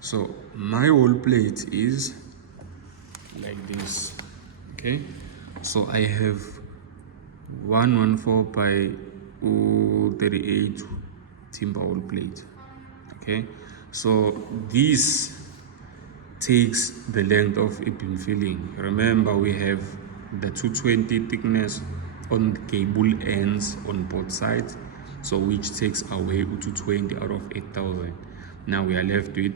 So my wall plate is like this. Okay, so I have 114 by 38 timber wall plate. Okay, so this takes the length of a beam filling. Remember, we have the 220 thickness on the cable ends on both sides, so which takes away 220 out of 8,000. Now we are left with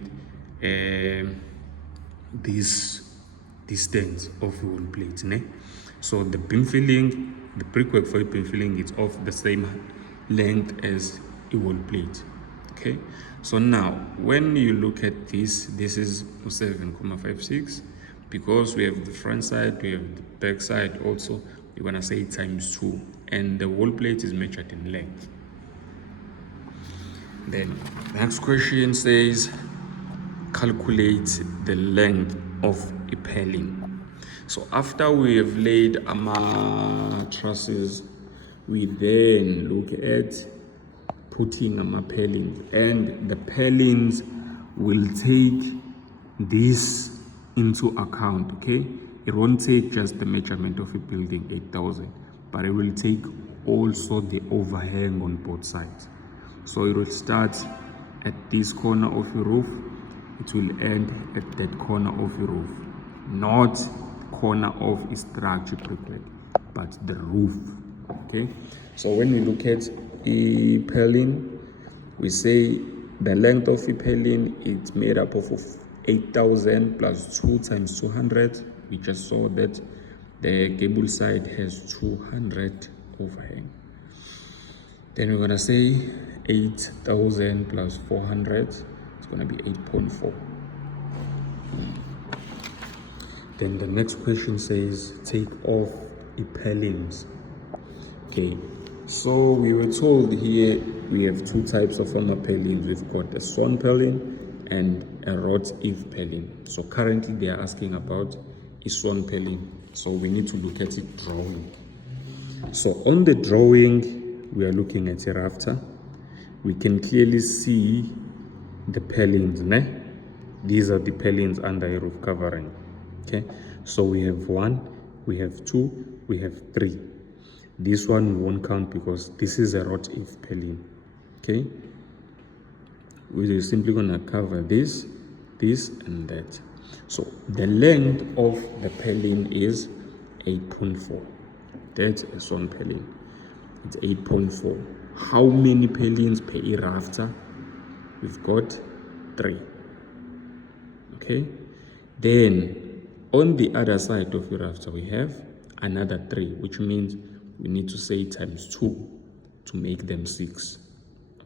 this distance of wall plate, ne? So the beam filling, the brickwork for the beam filling is of the same length as a wall plate. Okay, so now when you look at this is 7.56, because we have the front side, we have the back side also, you're gonna say times 2, and the wall plate is measured in length. Then next question says calculate the length of a purlin. So after we have laid our trusses, we then look at putting our purlins, and the purlins will take this into account. Okay, it won't take just the measurement of a building 8,000, but it will take also the overhang on both sides. So it will start at this corner of your roof, it will end at that corner of your roof, not corner of a structure brickwork, but the roof. Okay, so when we look at a purlin, we say the length of a purlin is made up of 8,000 plus 2 times 200. We just saw that the gable side has 200 overhang. Then we're gonna say 8,000 plus 400, it's gonna be 8.4. Then the next question says take off a purlins. Okay, so we were told here we have two types of purlins. We've got a swan purlin and a wrought eve purlin. So currently they are asking about a swan purlin, so we need to look at it drawing. So on the drawing, we are looking at a rafter. We can clearly see the purlins, ne? These are the purlins under a roof covering. Okay, so we have 1, we have 2, we have 3. This one won't count because this is a wrought eve purlin. Okay, we are simply gonna cover this, and that. So the length of the purlin is 8.4. That's a swan purlin. It's 8.4. How many purlins per a rafter? We've got 3. Okay, then on the other side of your rafter we have another 3, which means we need to say times 2 to make them 6.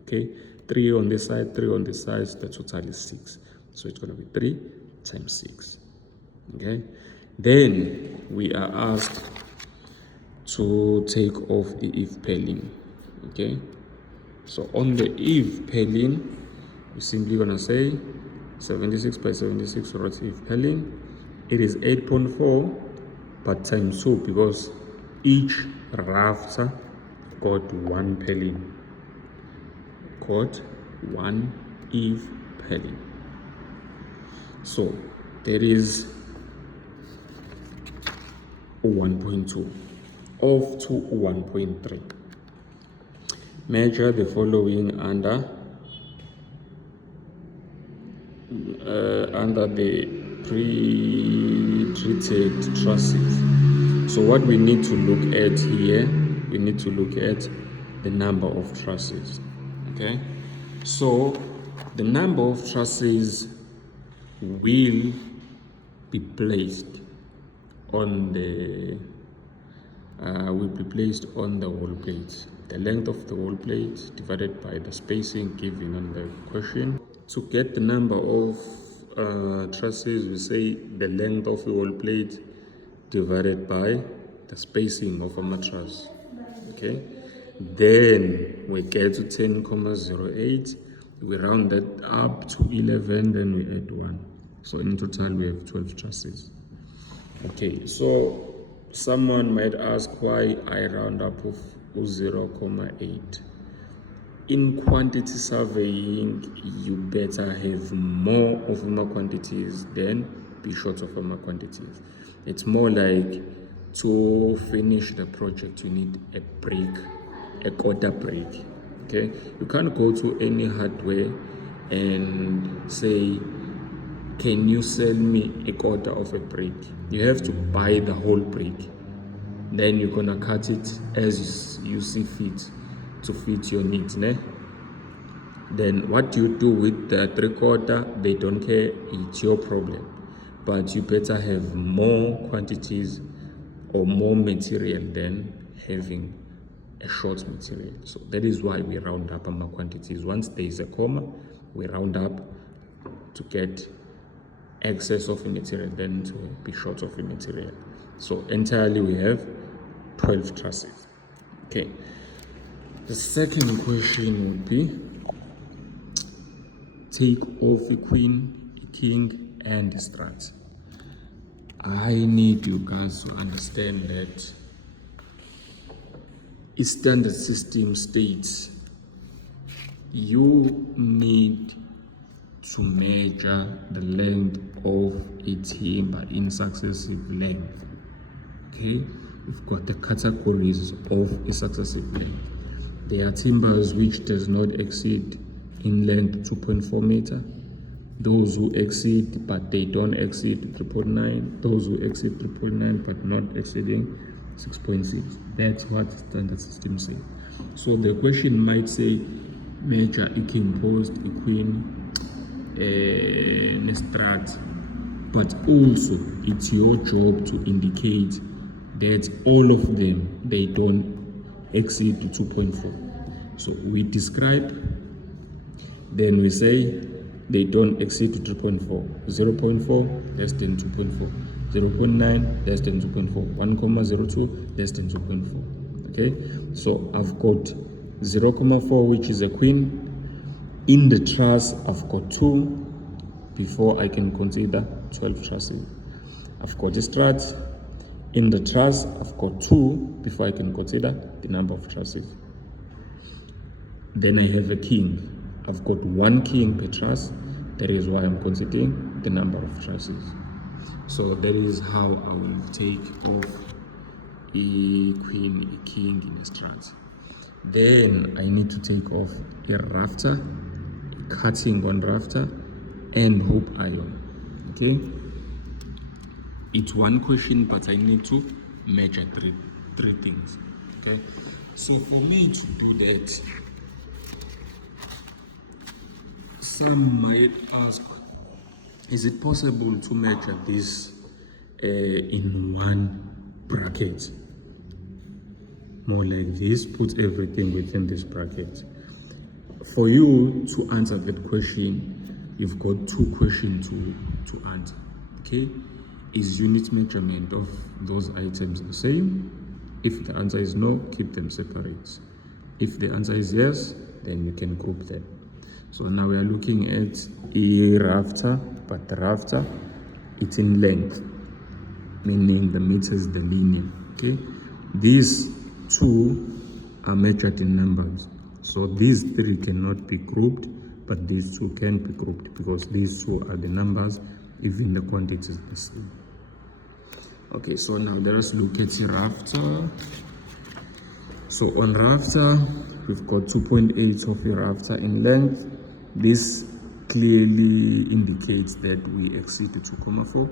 Okay, 3 on this side, 3 on this side, the total is 6. So it's going to be 3 times 6. Okay, then we are asked to take off the eve purlin. Okay, so on the eve purlin, we're simply going to say 76 by 76 wrought eve purlin. It is 8.4 but times 2 because each rafter got 1 purlin, got 1 eve purlin. So there is 1.2 off to 1.3. Measure the following under the pre-treated trusses. So what we need to look at here, we need to look at the number of trusses. Okay, so the number of trusses will be placed on the wall plate. The length of the wall plate divided by the spacing given on the question. To get the number of trusses, we say the length of the wall plate divided by the spacing of a mattress. Okay, then we get to 10.08. We round that up to 11, then we add 1. So in total we have 12 trusses. Okay, so someone might ask why I round up of 0.8. in quantity surveying, you better have more of former quantities than be short of former quantities. It's more like to finish the project, you need a break, a quarter break. Okay, you can't go to any hardware and say, can you sell me a quarter of a brick? You have to buy the whole brick. Then you're gonna cut it as you see fit to fit your needs. Ne? Then what you do with the 3/4, they don't care, it's your problem. But you better have more quantities or more material than having a short material. So that is why we round up our quantities. Once there is a comma, we round up to get excess of a material than to be short of a material. So entirely we have 12 trusses. Okay. The second question would be, take off a queen, a king, and a strat. I need you guys to understand that a standard system states you need to measure the length of a timber in successive length. Okay, we've got the categories of a successive length. There are timbers which does not exceed in length 2.4 meter. Those who exceed but they don't exceed 3.9. Those who exceed 3.9 but not exceeding 6.6. That's what the standard system says. So the question might say, measure a king post, a queen, a strat, but also it's your job to indicate that all of them, they don't exceed 2.4. So we describe, then we say they don't exceed 3.4, 0.4 less than 2.4, 0.9 less than 2.4, 1,02 less than 2.4. Okay, so I've got 0.4, which is a queen. In the truss, I've got 2 before I can consider 12 trusses. I've got a strat. In the truss, I've got 2 before I can consider the number of trusses. Then I have a king. I've got 1 king per truss. That is why I'm considering the number of trusses. So that is how I will take off a queen, a king in a strat. Then I need to take off a rafter, cutting on rafter, and hoop iron. Okay, it's one question, but I need to measure three things. Okay, so for me to do that, some might ask, is it possible to measure this in one bracket? More like this, put everything within this bracket. For you to answer that question, you've got 2 questions to answer. Okay, is unit measurement of those items the same? If the answer is no, keep them separate. If the answer is yes, then you can group them. So now we are looking at a rafter, but the rafter, it's in length, meaning the meter is the linear. Okay, these 2 are measured in numbers. So these 3 cannot be grouped, but these 2 can be grouped because these 2 are the numbers, even the quantity is the same. Okay, so now let us look at the rafter. So on rafter, we've got 2.8 of a rafter in length. This clearly indicates that we exceeded 2.4,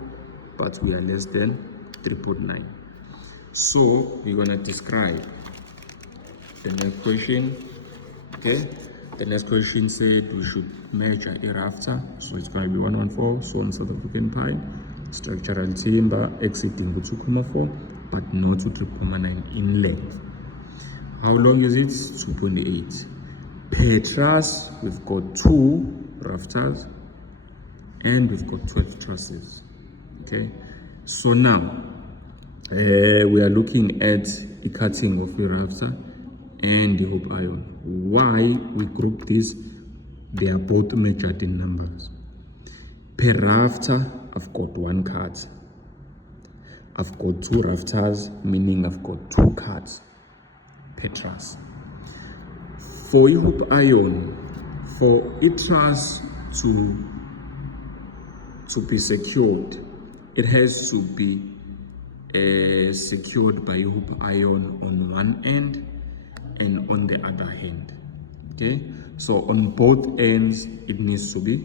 but we are less than 3.9. So we're gonna describe the next question. Okay, the next question said we should measure a rafter, so it's going to be 114 Swarm South African pine, structural timber exceeding 2.4 but not to 3.9 in length. How long is it? 2.8. Per truss, we've got 2 rafters and we've got 12 trusses. Okay, so now we are looking at the cutting of a rafter and the hoop iron. Why we group this? They are both measured in numbers. Per rafter, I've got 1 cut. I've got 2 rafters, meaning I've got 2 cuts per truss. For a hoop iron, for a truss to be secured, it has to be secured by a hoop iron on one end and on the other hand. Okay, so on both ends it needs to be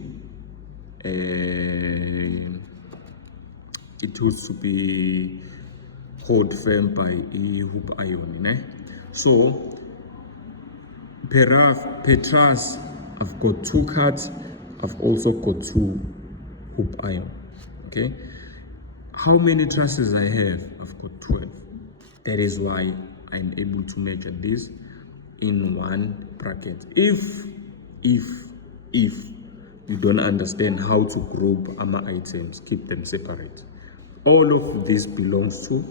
hold firm by a hoop iron. So per truss, I've got 2 cuts. I've also got 2 hoop iron. Okay, how many trusses I have? I've got 12. That is why I'm able to measure this in one bracket. If you don't understand how to group AMA items, keep them separate. All of this belongs to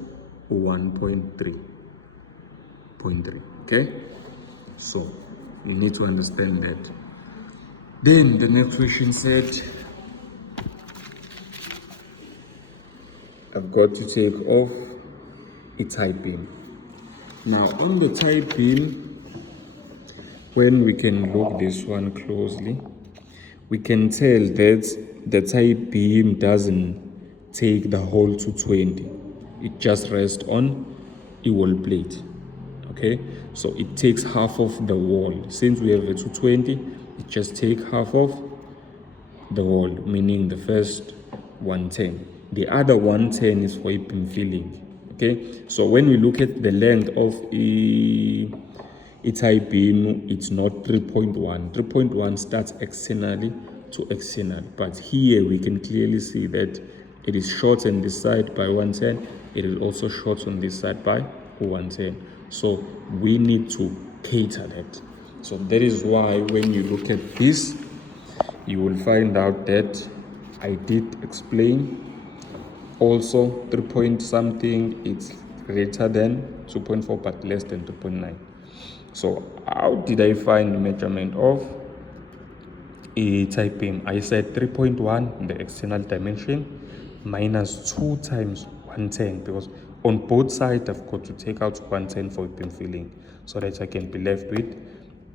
1.3. Okay, so you need to understand that. Then the next question said I've got to take off a tie beam. Now on the tie beam, when we can look this one closely, we can tell that the tie beam doesn't take the whole 220. It just rests on a wall plate. Okay, so it takes half of the wall. Since we have a 220, it just takes half of the wall, meaning the first 110. The other 110 is for a beam filling. Okay, so when we look at the length of a tie beam, it's not 3.1. 3.1 starts externally to external, but here we can clearly see that it is short on this side by 110. It is also short on this side by 110. So we need to cater that. So that is why when you look at this, you will find out that I did explain also 3 point something, it's greater than 2.4 but less than 2.9. So how did I find the measurement of a tie beam? I said 3.1 the external dimension minus 2 times 110, because on both sides I've got to take out 110 for beam filling, so that I can be left with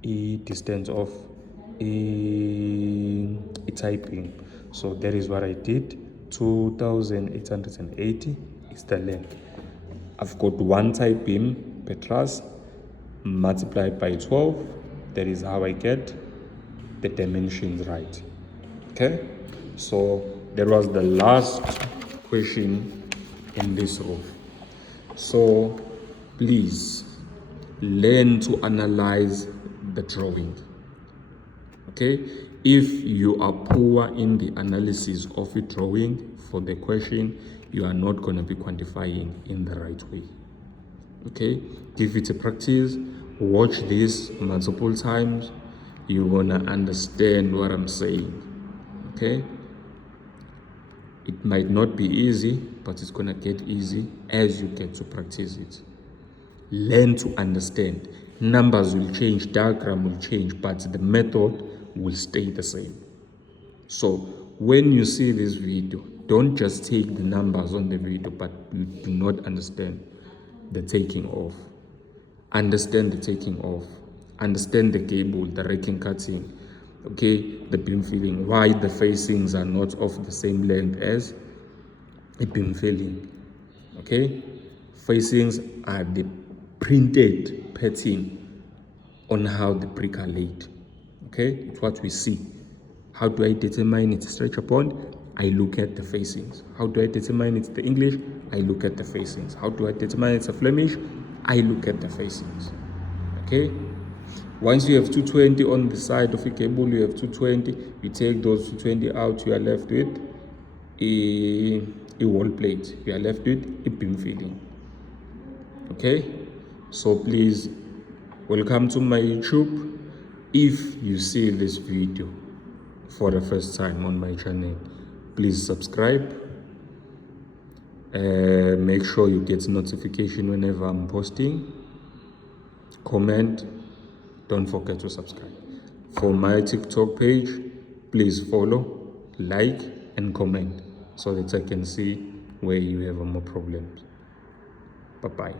a distance of a tie beam. So that is what I did. 2,880 is the length. I've got 1 tie beam per truss multiplied by 12. That is how I get the dimensions right. Okay, so that was the last question in this roof. So please learn to analyze the drawing. Okay, if you are poor in the analysis of a drawing for the question, you are not going to be quantifying in the right way. Okay, give it a practice, watch this multiple times, you're gonna understand what I'm saying. Okay, it might not be easy, but it's gonna get easy as you get to practice it. Learn to understand. Numbers will change, diagram will change, but the method will stay the same. So when you see this video, don't just take the numbers on the video but you do not understand the taking off. Understand the taking off. Understand the cable, the raking cutting, okay, the beam filling, why the facings are not of the same length as a beam filling. Okay, facings are the printed pattern on how the brick are laid. Okay, it's what we see. How do I determine it's stretch upon? I look at the facings. How do I determine it's the English? I look at the facings. How do I determine it's a Flemish? I look at the facings. Okay, once you have 220 on the side of a cable, you have 220, you take those 220 out, you are left with a wall plate, you are left with a beam filling. Okay, so please welcome to my YouTube. If you see this video for the first time on my channel, please subscribe. Make sure you get notification whenever I'm posting. Comment. Don't forget to subscribe. For my TikTok page, please follow, like, and comment so that I can see where you have more problems. Bye-bye.